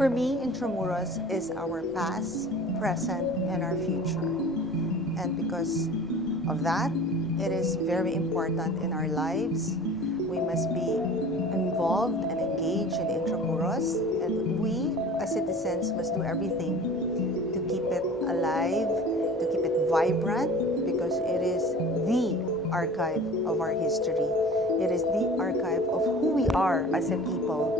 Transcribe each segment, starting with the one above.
For me, Intramuros is our past, present, and our future. And because of that, it is very important in our lives. We must be involved and engaged in Intramuros, and we as citizens must do everything to keep it alive, to keep it vibrant, because it is the archive of our history. It is the archive of who we are as a people.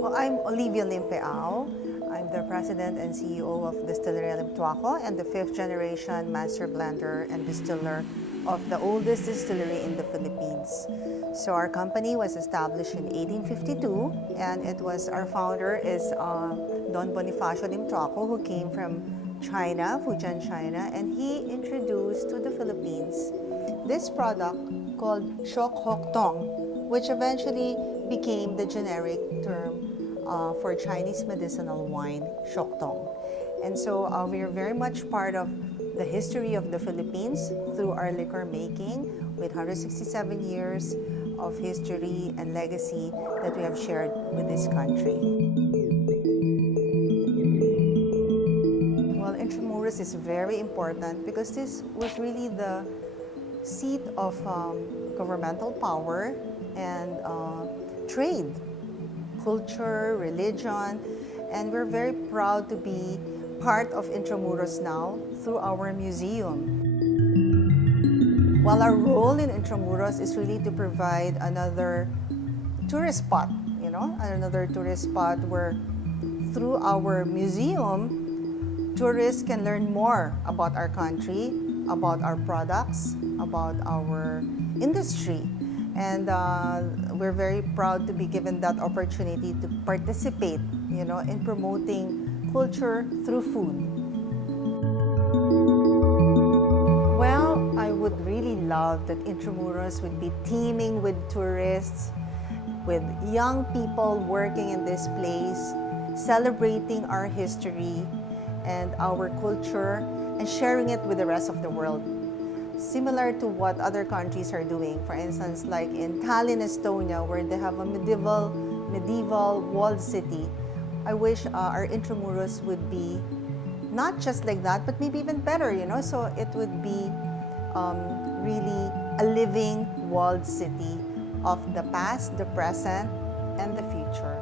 Well, I'm Olivia Limpe Aw. I'm the President and CEO of Destileria Limtuaco and the 5th generation master blender and distiller of the oldest distillery in the Philippines. So our company was established in 1852, and our founder is Don Bonifacio Limtuaco, who came from China, Fujian, China, and he introduced to the Philippines this product called Shok Hok Tong, which eventually became the generic term for Chinese medicinal wine, Shok Tong. And so we are very much part of the history of the Philippines through our liquor making, with 167 years of history and legacy that we have shared with this country. Well, Intramuros is very important because this was really the seat of governmental power and trade, culture, religion, and we're very proud to be part of Intramuros now through our museum. While our role in Intramuros is really to provide another tourist spot, another tourist spot where through our museum, tourists can learn more about our country, about our products, about our industry. And we're very proud to be given that opportunity to participate, in promoting culture through food. Well, I would really love that Intramuros would be teeming with tourists, with young people working in this place, celebrating our history and our culture, and sharing it with the rest of the world. Similar to what other countries are doing. For instance, like in Tallinn, Estonia, where they have a medieval walled city. I wish our Intramuros would be not just like that, but maybe even better, so it would be really a living walled city of the past, the present, and the future.